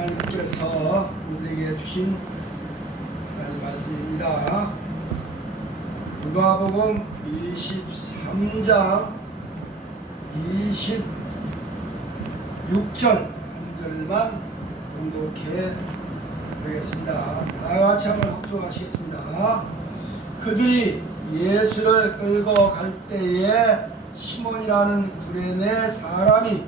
하나님께서 우리에게 주신 하나님 말씀입니다. 누가복음 23장 26절 한 절만 공독해 드리겠습니다. 다 같이 한번 합독하시겠습니다. 그들이 예수를 끌고 갈 때에 시몬이라는 구레네 사람이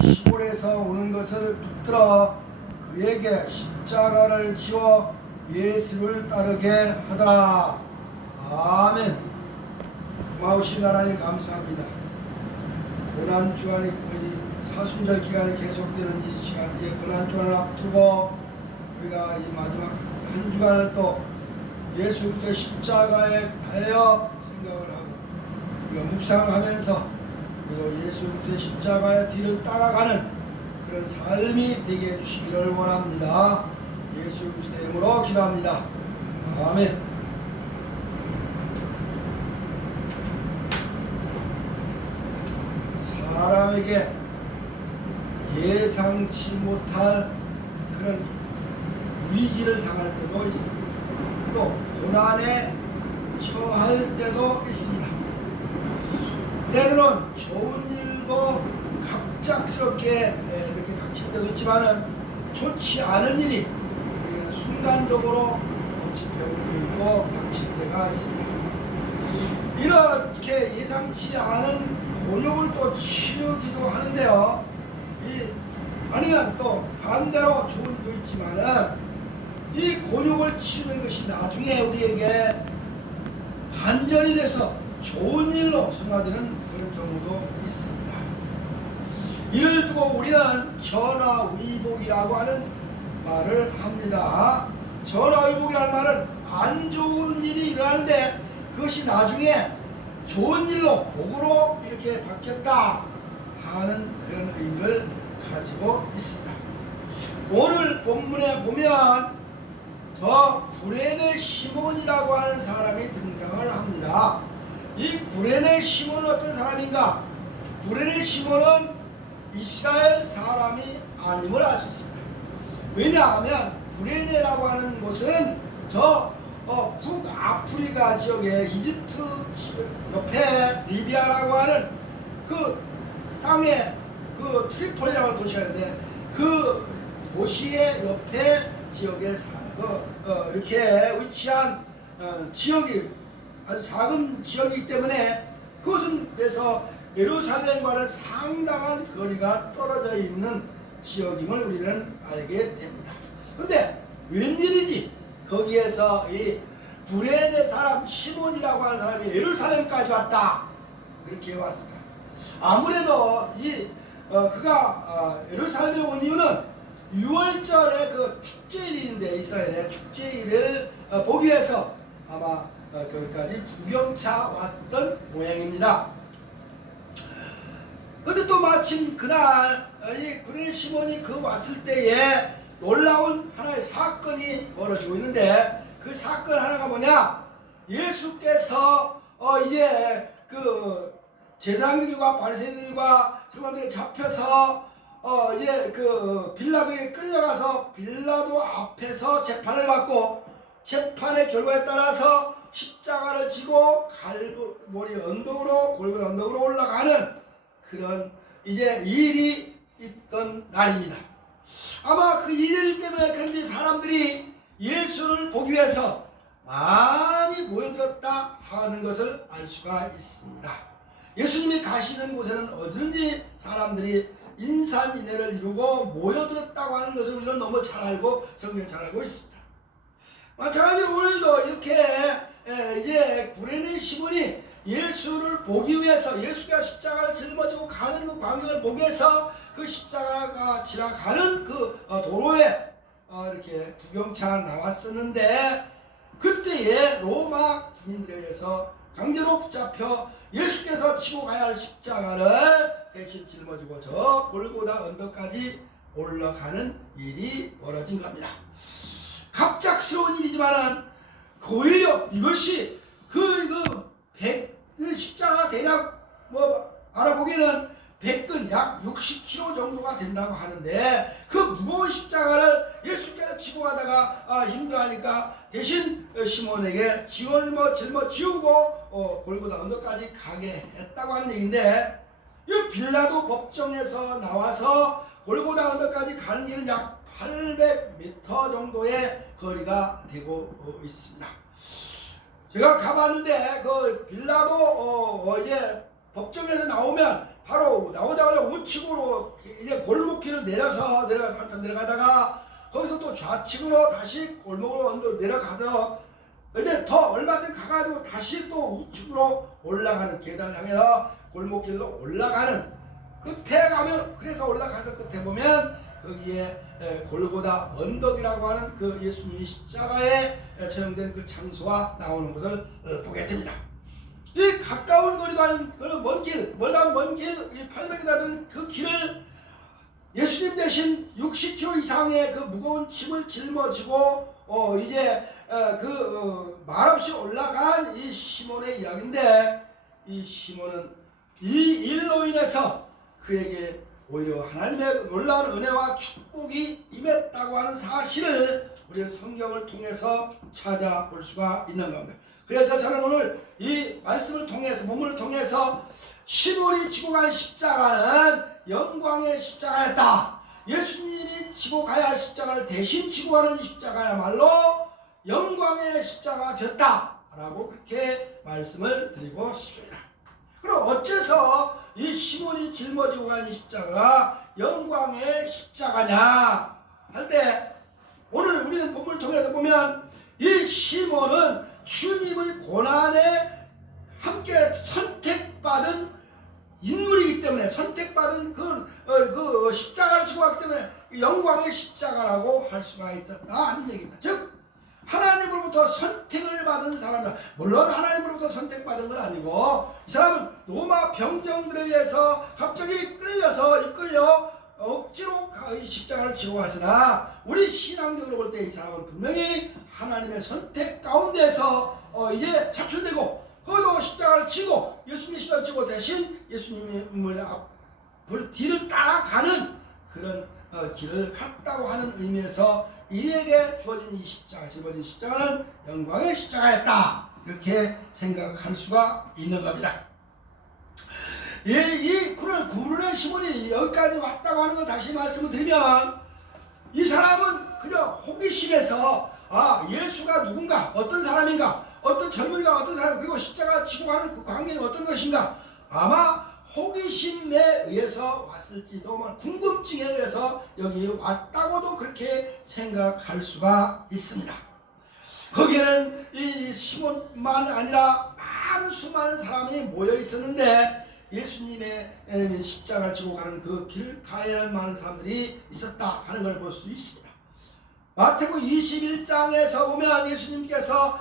시골에서 오는 것을 붙들어 그에게 십자가를 지워 예수를 따르게 하더라. 아멘. 고마우신 하나님 감사합니다. 고난주간이 사순절 기간이 계속되는 이 시간, 이제 고난주간을 앞두고 우리가 이 마지막 한 주간을 또 예수 그리스도의 십자가에 대하여 생각을 하고 우리가 묵상하면서 우리도 예수 그리스도의 십자가의 뒤를 따라가는 그런 삶이 되게 해주시기를 원합니다. 예수 그리스도의 이름으로 기도합니다. 아멘. 사람에게 예상치 못할 그런 위기를 당할 때도 있습니다. 또 고난에 처할 때도 있습니다. 때로는 좋은 일도 갑작스럽게 이렇게 닥칠 때도 있지만은 좋지 않은 일이 순간적으로 배우는 있고 닥칠 때가 있습니다. 이렇게 예상치 않은 곤욕을 또 치르기도 하는데요. 아니면 또 반대로 좋은 일도 있지만은 이 곤욕을 치르는 것이 나중에 우리에게 반전이 돼서 좋은 일로 승화되는 그런 경우도 있습니다. 이를 두고 우리는 전화위복이라고 하는 말을 합니다. 전화위복이라는 말은 안 좋은 일이 일어나는데 그것이 나중에 좋은 일로 복으로 이렇게 바뀌었다 하는 그런 의미를 가지고 있습니다. 오늘 본문에 보면 저 구레네 시몬이라고 하는 사람이 등장을 합니다. 이 구레네 시몬은 어떤 사람인가? 구레네 시몬은 이스라엘 사람이 아님을 알 수 있습니다. 왜냐하면 구레네라고 하는 곳은 저 북아프리카 지역의 이집트 옆에 리비아라고 하는 그 땅에 그 트리폴리라는 도시가 있는데 그 도시의 옆에 지역에 이렇게 위치한 지역이 아주 작은 지역이기 때문에 그것은 그래서 예루살렘과는 상당한 거리가 떨어져 있는 지역임을 우리는 알게 됩니다. 근데 웬일이지 거기에서 이 구레네 사람 시몬이라고 하는 사람이 예루살렘까지 왔다 그렇게 왔습니다. 아무래도 그가 예루살렘에 온 이유는 6월절에 그 축제일인데 이스라엘의 축제일을 보기 위해서 아마 거기까지 구경차 왔던 모양입니다. 근데 또 마침 그날 이 구레네 시몬이 그 왔을 때에 놀라운 하나의 사건이 벌어지고 있는데 그 사건 하나가 뭐냐? 예수께서 이제 그 제사장들과 바리새인들과 서기관들이 잡혀서 이제 그 빌라도에 끌려가서 빌라도 앞에서 재판을 받고 재판의 결과에 따라서 십자가를 지고 갈보리 언덕으로 골고다 언덕으로 올라가는 그런 이제 일이 있던 날입니다. 아마 그 일 때문에 그런지 사람들이 예수를 보기 위해서 많이 모여들었다 하는 것을 알 수가 있습니다. 예수님이 가시는 곳에는 어디든지 사람들이 인산인해를 이루고 모여들었다고 하는 것을 우리는 너무 잘 알고 성경에 잘 알고 있습니다. 마찬가지로 오늘도 이렇게 이제 구레네 시몬이 예수를 보기 위해서 예수가 십자가를 짊어지고 가는 그 광경을 보기 위해서 그 십자가가 지나가는 그 도로에 이렇게 구경차 나왔었는데 그때에 로마 군인들에 의해서 강제로 붙잡혀 예수께서 지고 가야 할 십자가를 대신 짊어지고 저 골고다 언덕까지 올라가는 일이 벌어진 겁니다. 갑작스러운 일이지만은 오히려 이것이 그 십자가 대략 알아보기에는 백근 약 60kg 정도가 된다고 하는데 그 무거운 십자가를 예수께서 지고 가다가 힘들어하니까 대신 시몬에게 짊어 지우고 골고다 언덕까지 가게 했다고 하는 얘기인데, 이 빌라도 법정에서 나와서 골고다 언덕까지 가는 길은 약 800m 정도의 거리가 되고 있습니다. 제가 가봤는데 그 빌라도 이제 법정에서 나오면 바로 나오자마자 우측으로 이제 골목길을 내려서 한참 내려가다가 거기서 또 좌측으로 다시 골목으로 언덕 내려가서 이제 더 얼마 전 가가지고 다시 또 우측으로 올라가는 계단을 향해서 골목길로 올라가는 끝에 가면, 그래서 올라가서 끝에 보면 거기에 골고다 언덕이라고 하는 그 예수님이 십자가에 처형된 그 장소가 나오는 것을 보게 됩니다. 이 가까운 거리도 아닌 그런 먼 길, 먼 길, 이 800m 되는 그 길을 예수님 대신 60kg 이상의 그 무거운 짐을 짊어지고 이제 말없이 올라간 이 시몬의 이야기인데, 이 시몬은 이 일로 인해서 그에게 오히려 하나님의 놀라운 은혜와 축복이 임했다고 하는 사실을 우리는 성경을 통해서 찾아볼 수가 있는 겁니다. 그래서 저는 오늘 이 말씀을 통해서, 본문을 통해서 시몬이 지고 간 십자가는 영광의 십자가였다. 예수님이 지고 가야 할 십자가를 대신 지고 가는 십자가야말로 영광의 십자가가 되었다 라고 그렇게 말씀을 드리고 싶습니다. 그럼 어째서 이 시몬이 짊어지고 간 이 십자가가 영광의 십자가냐 할 때, 오늘 우리는 본문을 통해서 보면 이 시몬은 주님의 고난에 함께 선택받은 인물이기 때문에, 선택받은 그 십자가를 지고 갔기 때문에 영광의 십자가라고 할 수가 있다 하는 얘기입니다. 즉 하나님으로부터 선택을 받은 사람이다. 물론 하나님으로부터 선택받은 건 아니고, 이 사람은 로마 병정들에 의해서 갑자기 이끌려 억지로 십자가를 지고 갔으나, 우리 신앙적으로 볼 때 이 사람은 분명히 하나님의 선택 가운데서 이제 차출되고, 거기도 십자가를 지고, 예수님이 십자가를 지고 대신 예수님의 앞을 뒤를 따라가는 그런 길을 갔다고 하는 의미에서 이에게 주어진 이 십자가, 짊어진 십자가는 영광의 십자가였다, 이렇게 생각할 수가 있는 겁니다. 이 구르네 시몬이 여기까지 왔다고 하는 걸 다시 말씀을 드리면, 이 사람은 그저 호기심에서 예수가 누군가, 어떤 사람인가, 어떤 젊은이가 어떤 사람, 그리고 십자가 지고 가는 그 광경이 어떤 것인가, 아마 호기심에 의해서 왔을지도, 궁금증에 의해서 여기 왔다고도 그렇게 생각할 수가 있습니다. 거기에는 이 시몬만 아니라 수많은 사람이 모여 있었는데, 예수님의 십자가를 지고 가는 그 길가에는 많은 사람들이 있었다 하는 걸 볼 수 있습니다. 마태복음 21장에서 보면 예수님께서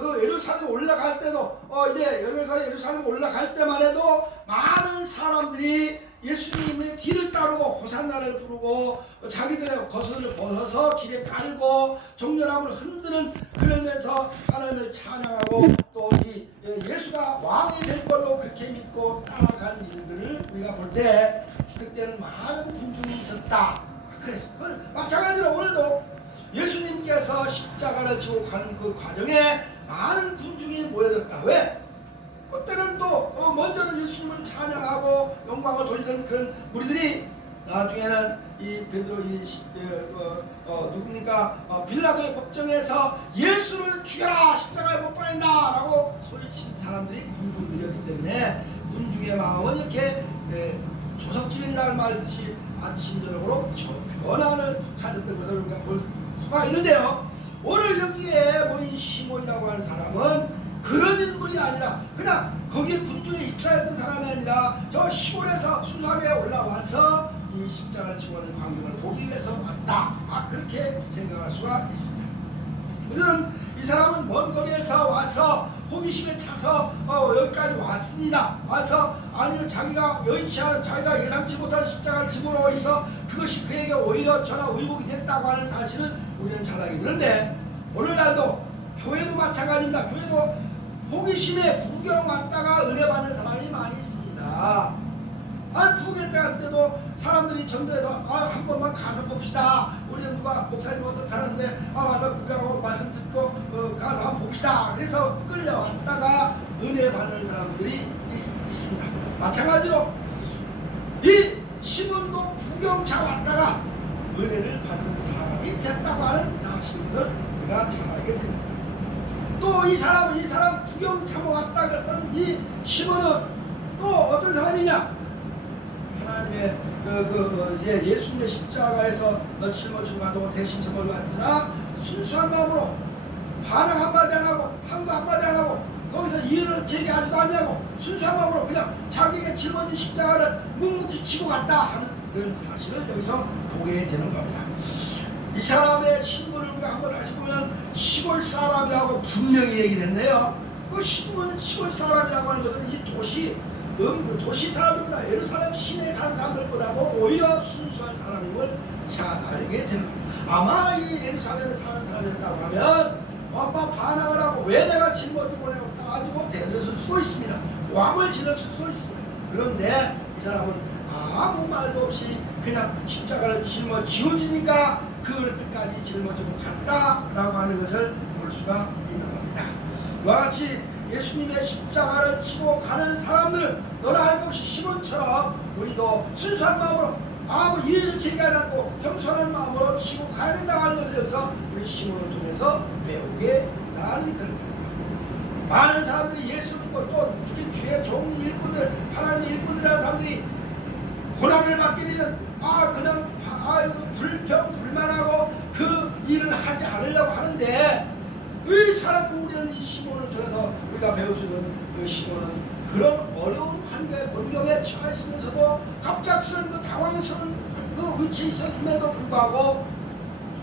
그 예루살렘 올라갈 때도 이제 예루살렘 올라갈 때만 해도 많은 사람들이 예수님의 뒤를 따르고 호산나를 부르고 자기들의 겉옷을 벗어서 길에 깔고 종려나무를 흔드는, 그러면서 하나님을 찬양하고 또 이 예수가 왕이 될 걸로 그렇게 믿고 따라간 일들을 우리가 볼 때, 그때는 많은 군중이 있었다. 그래서 마찬가지로 오늘도 예수님께서 십자가를 지고 가는 그 과정에 많은 군중이 모여들었다. 왜? 그때는 또 먼저는 예수님을 찬양하고 영광을 돌리던 그런 무리들이 나중에는 이 베드로 누굽니까? 빌라도의 법정에서 예수를 죽여라, 십자가에 못 박는다 라고 소리친 사람들이 군중들이었기 때문에 군중의 마음은 이렇게 조석지면이라는 말듯이 아침 저녁으로 변화를 가졌던 것을 우리가 볼 수가 있는데요, 오늘 여기에 모인 시몬이라고 하는 사람은 그런 인물이 아니라 그냥 거기에 군중에 입사했던 사람이 아니라 저 시골에서 순수하게 올라와서 이 십자가를 지고 가는 광경을 보기 위해서 왔다, 그렇게 생각할 수가 있습니다. 우리는 이 사람은 먼 거리에서 와서 호기심에 차서 여기까지 왔습니다. 와서 아니 자기가 여의치 않은, 자기가 예상치 못한 십자가를 지고 있어 그것이 그에게 오히려 전화 의복이 됐다고 하는 사실을 우리는 잘 알게 되는데, 오늘날도 교회도 마찬가지입니다. 교회도 호기심에 구경 왔다가 은혜 받는 사람이 많이 있습니다. 부흥회 때 갈 때도 사람들이 전도해서 한 번만 가서 봅시다, 목사님 어떡하는데 와서 구경하고 말씀 듣고 가서 한번 봅시다. 그래서 끌려왔다가 은혜 받는 사람들이 있습니다. 마찬가지로 이 시몬도 구경차 왔다가 은혜를 받는 사람이 됐다고 하는 사실을 우리가 잘 알게 됩니다. 또 이 사람 구경차 왔다 갔던 이 시몬은 또 어떤 사람이냐? 하나님의 이제 예수님의 십자가에서 짊어지고 가도 대신 짊어지고 가니라 순수한 마음으로 반항 한마디 안 하고 한거 한마디 안 하고 거기서 이의를 제기하지도 않냐고 순수한 마음으로 그냥 자기에게 짊어진 십자가를 묵묵히 지고 갔다 하는 그런 사실을 여기서 보게 되는 겁니다. 이 사람의 신분을 우리가 한번 다시 보면 시골 사람이라고 분명히 얘기를 했네요. 그 시골 사람이라고 하는 것은 이 도시 사람들보다 예루살렘 시내에 사는 사람들보다도 오히려 순수한 사람임을 잘 알게 되는 겁니다. 아마 이 예루살렘에 사는 사람이었다고 하면 반항을 하고 왜 내가 짊어지고 내가 따지고 대들었을 수도 있습니다. 고함을 질렀을 수도 있습니다. 그런데 이 사람은 아무 말도 없이 그냥 십자가를 짊어지우지니까 그걸 끝까지 짊어지고 갔다라고 하는 것을 볼 수가 있는 겁니다. 이와 같이 예수님의 십자가를 지고 가는 사람들은 너나 할 것 없이 시몬처럼 우리도 순수한 마음으로 아무 이의를 제기하지 않고 겸손한 마음으로 지고 가야 된다고 하는 것을 여기서 우리 시몬을 통해서 배우게 된다는 그런 겁니다. 많은 사람들이 예수 믿고 또 특히 주의 종이 일꾼들 하나님의 일꾼들이라는 사람들이 고난을 받게 되면 그냥 불평 불만하고 그 일을 하지 않으려고 하는데 이 사람 우리는 이 시몬을 통해서 우리가 배울 수 있는 그 시몬은 그런 어려운 환경에 곤경에 처해 있으면서도 갑작스런 그 당황스러운 그 위치에 있었음에도 불구하고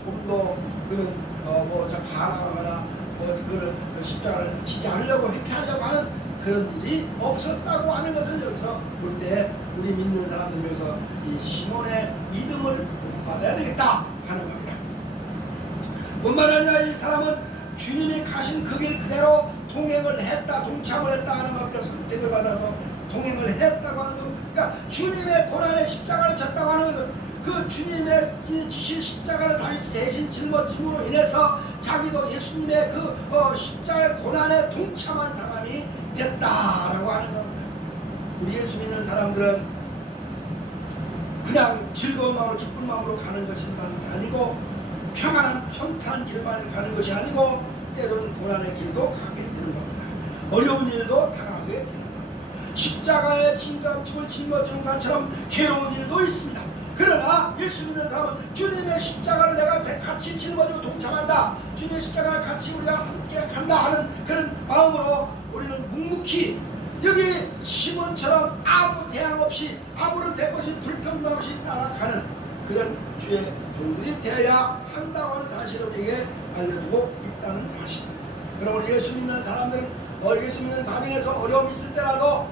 조금도 그는 반항하거나 그걸 십자가를 지지 않으려고 회피하려고 하는 그런 일이 없었다고 하는 것을 여기서 볼 때 우리 믿는 사람들 여기서 이 시몬의 믿음을 받아야 되겠다 하는 겁니다. 뿐만 아니라 이 사람은 주님이 가신 그 길 그대로 동행을 했다, 동참을 했다 하는 겁니다. 선택을 받아서 동행을 했다고 하는 겁니다. 그러니까 주님의 고난의 십자가를 졌다고 하는 것은 그 주님의 지신 십자가를 다시 대신 짊어짐으로 인해서 자기도 예수님의 그 십자가의 고난에 동참한 사람이 됐다라고 하는 겁니다. 우리 예수 믿는 사람들은 그냥 즐거운 마음으로 기쁜 마음으로 가는 것만 아니고 평안한 평탄한 길만 가는 것이 아니고 때로는 고난의 길도 가게 되는 겁니다. 어려운 일도 당하게 되는 겁니다. 십자가의 짐을 짊어지는 것처럼 괴로운 일도 있습니다. 그러나 예수 믿는 사람은 주님의 십자가를 내가 같이 짊어지고 동참한다, 주님의 십자가에 같이 우리가 함께 간다 하는 그런 마음으로 우리는 묵묵히 여기 시몬처럼 아무 대항 없이 아무런 대것 없이 불평불만 없이 따라가는 그런 주의 종들이 되어야 한다고 하는 사실을 우리에게 알려주고 있다는 사실. 그럼 우리 예수 믿는 사람들은 예수 믿는 과정에서 어려움이 있을 때라도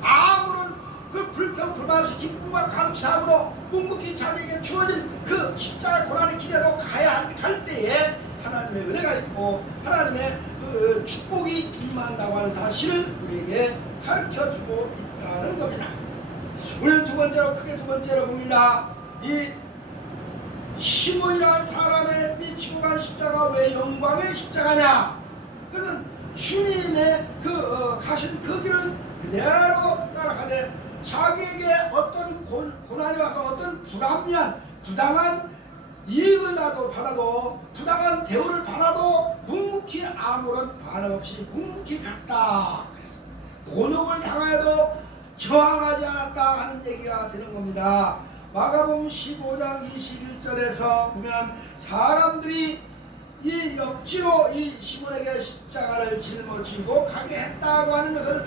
아무런 그 불평불만 없이 기쁨과 감사함으로 묵묵히 자기에게 주어진 그 십자가 고난의 길에도 갈 때에 하나님의 은혜가 있고 하나님의 그 축복이 임한다고 하는 사실을 우리에게 가르쳐주고 있다는 겁니다. 우리는 크게 두 번째로 봅니다. 이 시몬이라는 사람의 미치고 간 십자가 왜 영광의 십자가냐? 그것은 주님의 가신 그 길을 그대로 따라가되 자기에게 어떤 고난이 와서 어떤 불합리한 부당한 이익을 받아도 부당한 대우를 받아도 묵묵히 아무런 반응 없이 묵묵히 갔다 그랬습니다. 곤욕을 당하여도 저항하지 않았다 하는 얘기가 되는 겁니다. 마가복음 15장 21절에서 보면 사람들이 이 억지로 이 시몬에게 십자가를 짊어지고 가게 했다고 하는 것을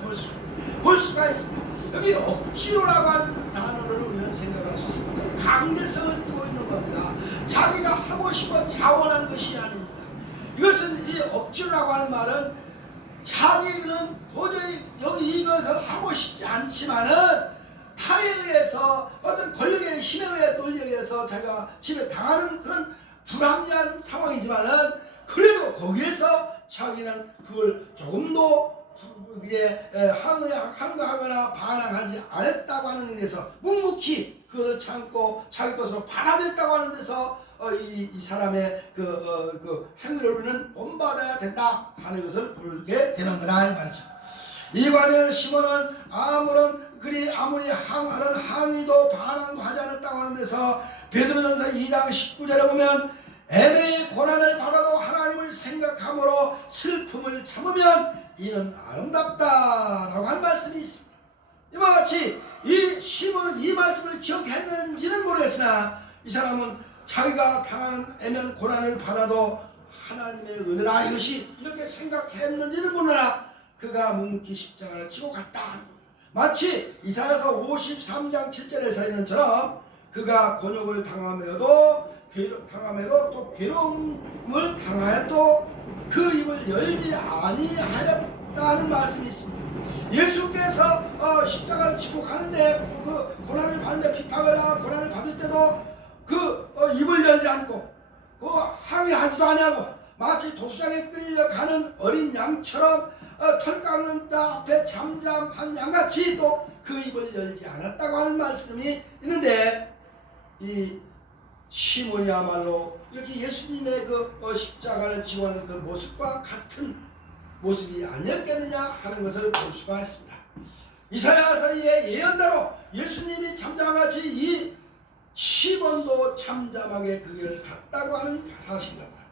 볼 수가 있습니다. 여기 억지로라고 하는 단어를 우리는 생각할 수 있습니다. 강제성을 띠고 있는 겁니다. 자기가 하고 싶어 자원한 것이 아닙니다. 이것은 이 억지로라고 하는 말은 자기는 도저히 여기 이것을 하고 싶지 않지만은 타에 의해서 어떤 권력의 힘에 의해 논리에 의해서 자기가 집에 당하는 그런 불합리한 상황이지만은 그래도 거기에서 자기는 그걸 조금도 항거하거나 반항하지 않았다고 하는 의미에서 묵묵히 그것을 참고 자기 것으로 받아들였다고 하는 데서 이 사람의 그 행위를 우리는 본받아야 된다 하는 것을 보게 되는 거다 이 말이죠. 이 관련 시몬은 아무리 하는 항의도 반항도 하지 않았다고 하는 데서 베드로전서 2장 19절에 보면 애매히 고난을 받아도 하나님을 생각함으로 슬픔을 참으면 이는 아름답다라고 한 말씀이 있습니다. 이와 같이 이 시몬은 이 말씀을 기억했는지는 모르겠으나 이 사람은 자기가 당하는 애매한 고난을 받아도 하나님의 은혜다 이것이 이렇게 생각했는지는 모르나 그가 묵묵히 십자가를 지고 갔다. 마치 이사야서 53장 7절에 있는 처럼 그가 곤욕을 당함에도 또 괴로움을 당하여도 그 입을 열지 아니하였다는 말씀이 있습니다. 예수께서 십자가를 지고 가는데 그 고난을 받는데 비판을 고난을 받을 때도 입을 열지 않고 항의하지도 아니하고 마치 도수장에 끌려 가는 어린 양처럼 털 깎는 자 앞에 잠잠한 양같이 또 그 입을 열지 않았다고 하는 말씀이 있는데 이 시몬이야말로 이렇게 예수님의 십자가를 지고 하는 그 모습과 같은 모습이 아니었겠느냐 하는 것을 볼 수가 있습니다. 이사야서의 예언대로 예수님이 잠잠같이 이 시몬도 잠잠하게 그 길을 갔다고 하는 사실입니다.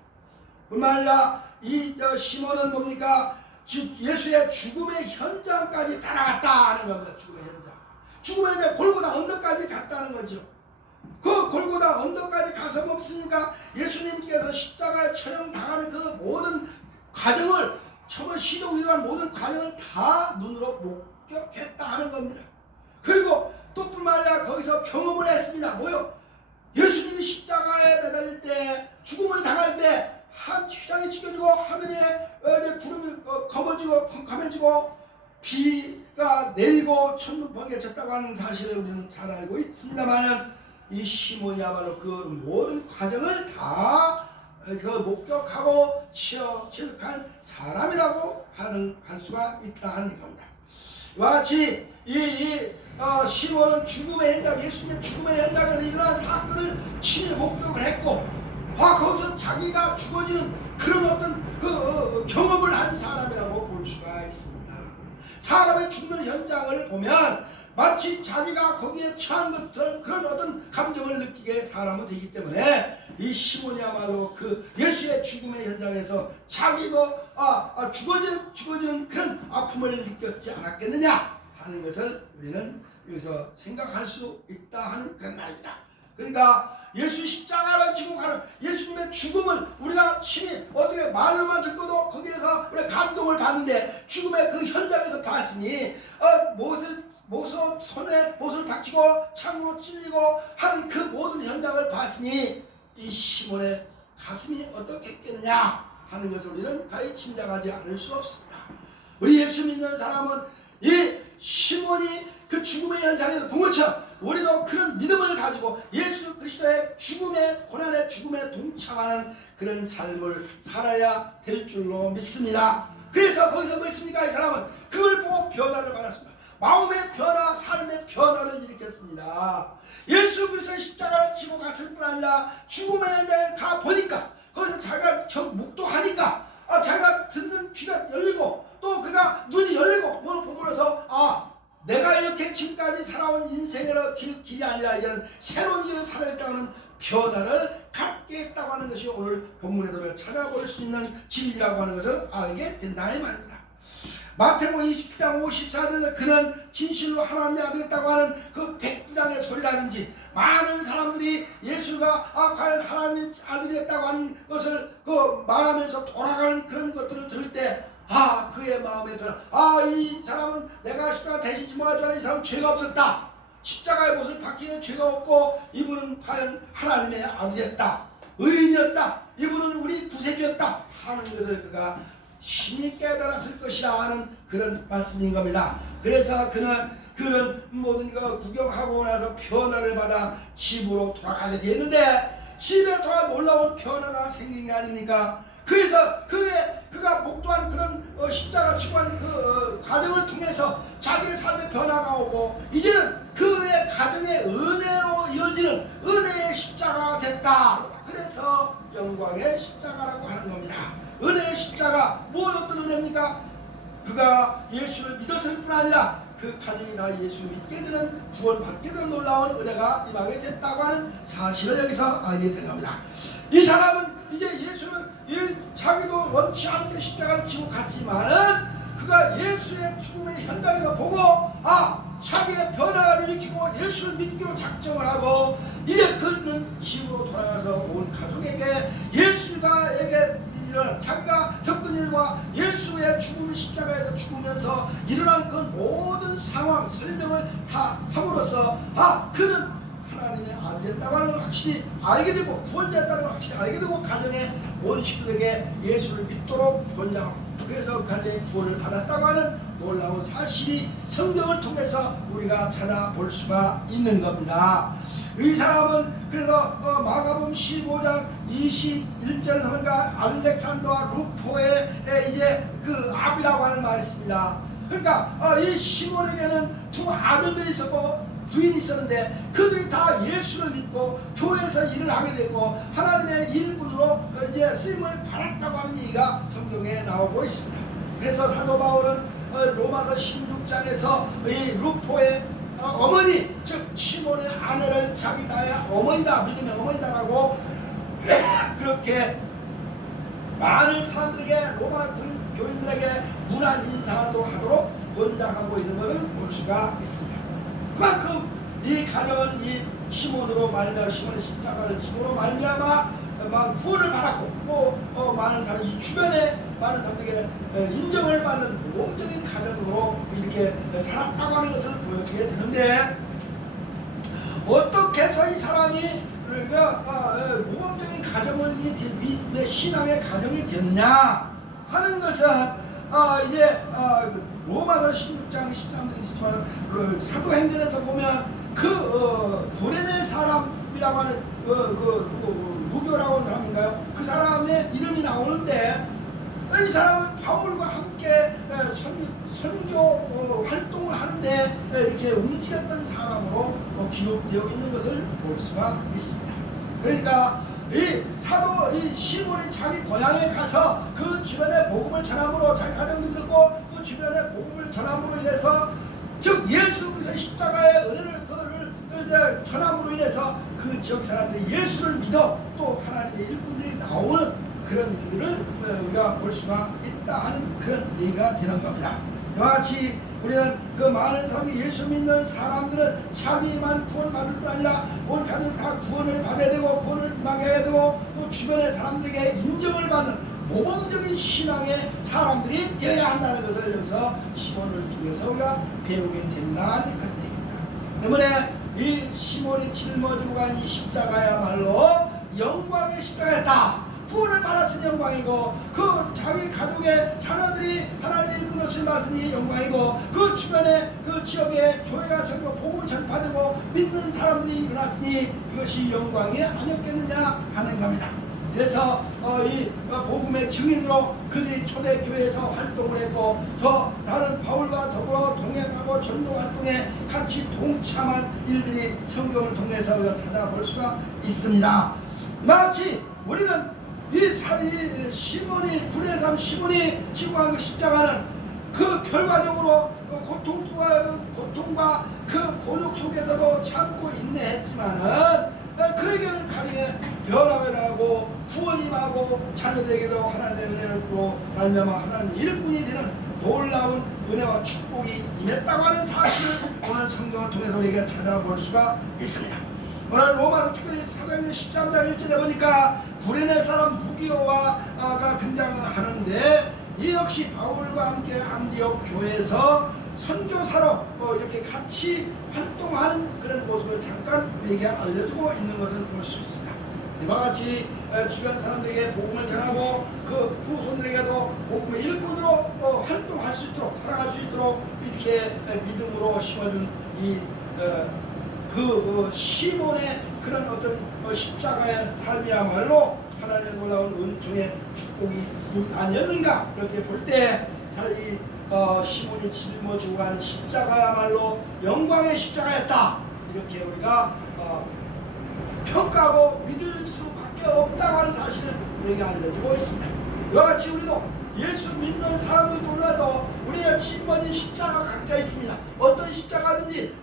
뿐만 아니라 이 시몬은 뭡니까? 예수의 죽음의 현장까지 따라갔다 하는 겁니다. 죽음의 현장 골고다 언덕까지 갔다는 거죠. 그 골고다 언덕까지 가서 뭡니까? 예수님께서 십자가에 처형당하는 그 모든 과정을 처음 시도기도한 모든 과정을 다 눈으로 목격했다 하는 겁니다. 그리고 또 뿐만 아니라 거기서 경험을 했습니다. 뭐요? 예수님이 십자가에 매달릴 때 죽음을 당할 때 휘장이 찢겨지고 하늘에 구름이 검해지고 비가 내리고 천둥 번개가 쳤다고 하는 사실을 우리는 잘 알고 있습니다만 이 시몬이야말로 그 모든 과정을 다 목격하고 체득한 사람이라고 할 수가 있다 하는 겁니다. 이와 같이 시몬은 죽음의 현장, 예수님의 죽음의 현장에서 일어난 사건을 친히 목격을 했고 거기서 자기가 죽어지는 그런 어떤 경험을 한 사람이라고 볼 수가 있습니다. 사람의 죽는 현장을 보면 마치 자기가 거기에 처한 것들 그런 어떤 감정을 느끼게 사람은 되기 때문에 이 시몬이야말로 그 예수의 죽음의 현장에서 자기도 죽어지는 그런 아픔을 느꼈지 않았겠느냐 하는 것을 우리는 여기서 생각할 수 있다 하는 그런 말입니다. 그러니까 예수 십자가를 지고 가는 예수님의 죽음을 우리가 친히 어떻게 말로만 듣고도 거기에서 우리가 감동을 받는데 죽음의 그 현장에서 봤으니 손에 못을 박히고 창으로 찔리고 하는 그 모든 현장을 봤으니 이 시몬의 가슴이 어떻겠느냐 하는 것을 우리는 가히 짐작하지 않을 수 없습니다. 우리 예수 믿는 사람은 이 시몬이 그 죽음의 현장에서 본 것처럼 우리도 그런 믿음을 가지고 예수 그리스도의 죽음의 고난의 죽음에 동참하는 그런 삶을 살아야 될 줄로 믿습니다. 그래서 거기서 뭐 있습니까? 이 사람은 그걸 보고 변화를 받았습니다. 마음의 변화, 삶의 변화를 일으켰습니다. 예수 그리스도의 십자가를 지고 갔을 뿐 아니라 죽음의 현장에 가 보니까 거기서 자기가 묵도하니까 자기가 듣는 귀가 열리고 또 그가 눈이 열리고 오늘 보면서 내가 이렇게 지금까지 살아온 인생의 길이 아니라 이제는 새로운 길을 살아야겠다는 변화를 갖게 했다고 하는 것이 오늘 본문에서 찾아볼 수 있는 진리라고 하는 것을 알게 된다 이 말입니다. 마태복음 27장 54절에서 그는 진실로 하나님의 아들이었다고 하는 그 백부장의 소리라든지 많은 사람들이 예수가 과연 하나님의 아들이었다고 하는 것을 말하면서 돌아가는 그런 것들을 들을 때 그의 마음에 변화. 이 사람은 내가 십자가 대신 지목하지만 이 사람은 죄가 없었다. 십자가의 못을 박히는 죄가 없고 이분은 과연 하나님의 아들이었다. 의인이었다. 이분은 우리 구세주였다 하는 것을 그가 신이 깨달았을 것이라 하는 그런 말씀인 겁니다. 그래서 그는 모든 거 구경하고 나서 변화를 받아 집으로 돌아가게 되었는데 집에 돌아 놀라운 변화가 생긴 게 아닙니까? 그래서 그가 목도한 그런 십자가 치고한 그 과정을 통해서 자기의 삶의 변화가 오고 이제는 그의 가정의 은혜로 이어지는 은혜의 십자가가 됐다. 그래서 영광의 십자가라고 하는 겁니다. 은혜의 십자가, 무엇 어떤 은혜입니까? 그가 예수를 믿었을 뿐 아니라 그 가정이 다 예수 믿게 되는, 구원받게 되는 놀라운 은혜가 임하게 됐다고 하는 사실을 여기서 알게 된 겁니다. 이 사람은 이제 예수는 자기도 원치 않게 십자가를 지고 갔지만은 그가 예수의 죽음의 현장에서 보고 자기의 변화를 일으키고 예수를 믿기로 작정을 하고 이제 그는 집으로 돌아가서 온 가족에게 예수가에게 자기가 겪은 일과 예수의 죽음의 십자가에서 죽으면서 일어난 그 모든 상황 설명을 다 함으로써 그는 하나님의 아들이었다고 하는 걸 확실히 알게 되고 구원자였다는 걸 확실히 알게 되고 가정의 온 식구들에게 예수를 믿도록 권장하고, 그래서 그 가정의 구원을 받았다고 하는 놀라운 사실이 성경을 통해서 우리가 찾아볼 수가 있는 겁니다. 이 사람은 그래서 마가복음 15장 21절에서 보니까 알렉산더와 루포의 이제 그 아비라고 하는 말이 있습니다. 그러니까 이 시몬에게는 두 아들들이 있었고 부인이 있었는데 그들이 다 예수를 믿고 교회에서 일을 하게 됐고 하나님의 일꾼으로 이제 쓰임을 받았다고 하는 얘기가 성경에 나오고 있습니다. 그래서 사도 바울은 로마서 16장에서 이 루포의 어머니, 즉 시몬의 아내를 자기 나의 어머니다, 믿음의 어머니다라고 그렇게 많은 사람들에게, 로마 교인들에게 문안 인사도 하도록 권장하고 있는 것을 볼 수가 있습니다. 그만큼 이 가정은 이 시몬으로 말미암아, 시몬의 십자가를 지므로 말미암아 구원을 받았고 많은 사람, 이 주변에 많은 사람들에게 인정을 받는 모범적인 가정으로 이렇게 살았다고 하는 것을 보여주게 되는데, 어떻게 해서 이 사람이 모범적인 가정을, 믿음의 신앙의 가정이 됐냐 하는 것은 이제 로마서 16장 13절에 있지만 사도행전에서 보면 구레네 사람이라고 하는 루교라고 하는 사람인가요? 그 사람의 이름이 나오는데 이 사람은 바울과 함께 선교 활동을 하는데 이렇게 움직였던 사람으로 기록되어 있는 것을 볼 수가 있습니다. 그러니까 이 시몬이 자기 고향에 가서 그 주변에 복음을 전함으로, 자기 가정들 듣고 그 주변에 복음을 전함으로 인해서, 즉 예수 그리스도의 십자가의 은혜를 전함으로 인해서 그 지역 사람들이 예수를 믿어 또 하나님의 일꾼들이 나오는 그런 일들을 우리가 볼 수가 있다 하는 그런 얘기가 되는 겁니다. 이와 같이 우리는 그 많은 사람들이 예수 믿는 사람들은 자기만 구원받을 뿐 아니라 온 가족이 다 구원을 받아야 되고 구원을 임하게 해야 되고 또 주변의 사람들에게 인정을 받는 모범적인 신앙의 사람들이 되어야 한다는 것을 여기서 시몬을 통해서 우리가 배우게 된다는 그런 얘기입니다. 때문에 이 시몬이 짊어지고 간 이 십자가야말로 영광의 십자가였다. 구원을 받았으니 영광이고, 그 자기 가족의 자녀들이 하나님의 일꾼으로 쓰임받았으니 영광이고, 그 주변에 그 지역에 교회가 생기고 복음을 전파되고 믿는 사람들이 일어났으니 이것이 영광이 아니었겠느냐 하는 겁니다. 그래서 이 복음의 증인으로 그들이 초대교회에서 활동을 했고, 더 다른 바울과 더불어 동행하고 전도 활동에 같이 동참한 일들이 성경을 통해서 우리가 찾아볼 수가 있습니다. 마치 우리는 이 시몬이, 구레네 사람 시몬이 지고 간 그 십자가는 그 결과적으로 고통과 그 곤욕 속에서도 참고 인내했지만은 그에게는 가정의 변화가 일어나고 구원이 임하고 자녀들에게도 하나님의 은혜로 말미암아 하나님의 일꾼이 되는 놀라운 은혜와 축복이 임했다고 하는 사실을 오늘 성경을 통해서 우리가 찾아볼 수가 있습니다. 오늘 로마서 특별히 사도행전 13장 1절에 보니까 구레네 사람 루기오가 등장을 하는데, 이 역시 바울과 함께 안디옥 교회에서 선교사로 이렇게 같이 활동하는 그런 모습을 잠깐 우리에게 알려주고 있는 것을 볼 수 있습니다. 이와 같이 주변 사람들에게 복음을 전하고 그 후손들에게도 복음의 일꾼으로 활동할 수 있도록, 살아갈 수 있도록 이렇게 믿음으로 심어준 그 시몬의 그런 어떤 십자가의 삶이야말로 하나님의 놀라운 은총의 축복이 아니었는가 그렇게 볼 때 사실 시몬이 짊어지고 간 십자가야말로 영광의 십자가였다 이렇게 우리가 평가하고 믿을 수밖에 없다고 하는 사실을 우리에게 알려주고 있습니다. 이와 같이 우리도 예수 믿는 사람들 보더라도 우리의 짊어진 십자가가 각자 있습니다. 어떤 십자가든지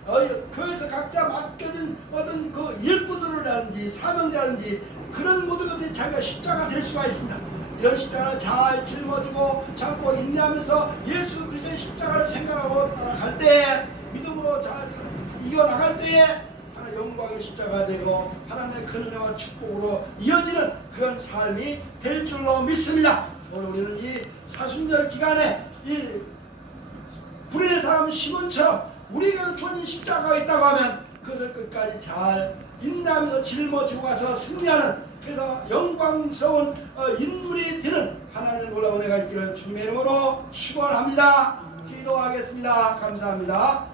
교회에서 각자 맡겨진 어떤 그 일꾼으로라든지 사명자든지 그런 모든 것들이 자기가 십자가 될 수가 있습니다. 이런 십자가를 잘 짊어지고 참고 인내하면서 예수 그리스도의 십자가를 생각하고 따라갈 때 믿음으로 잘 이겨나갈 때에 하나님의 영광의 십자가가 되고 하나님의 큰 은혜와 축복으로 이어지는 그런 삶이 될 줄로 믿습니다. 오늘 우리는 이 사순절 기간에 이 구레네 사람 시몬처럼 우리에게도 주어진 십자가가 있다고 하면 그것을 끝까지 잘 인내하면서 짊어지고 가서 승리하는 그래서 영광스러운 인물이 되는 하나님의 놀라운 은혜가 있기를 주님의 이름으로 축원합니다. 기도하겠습니다. 감사합니다.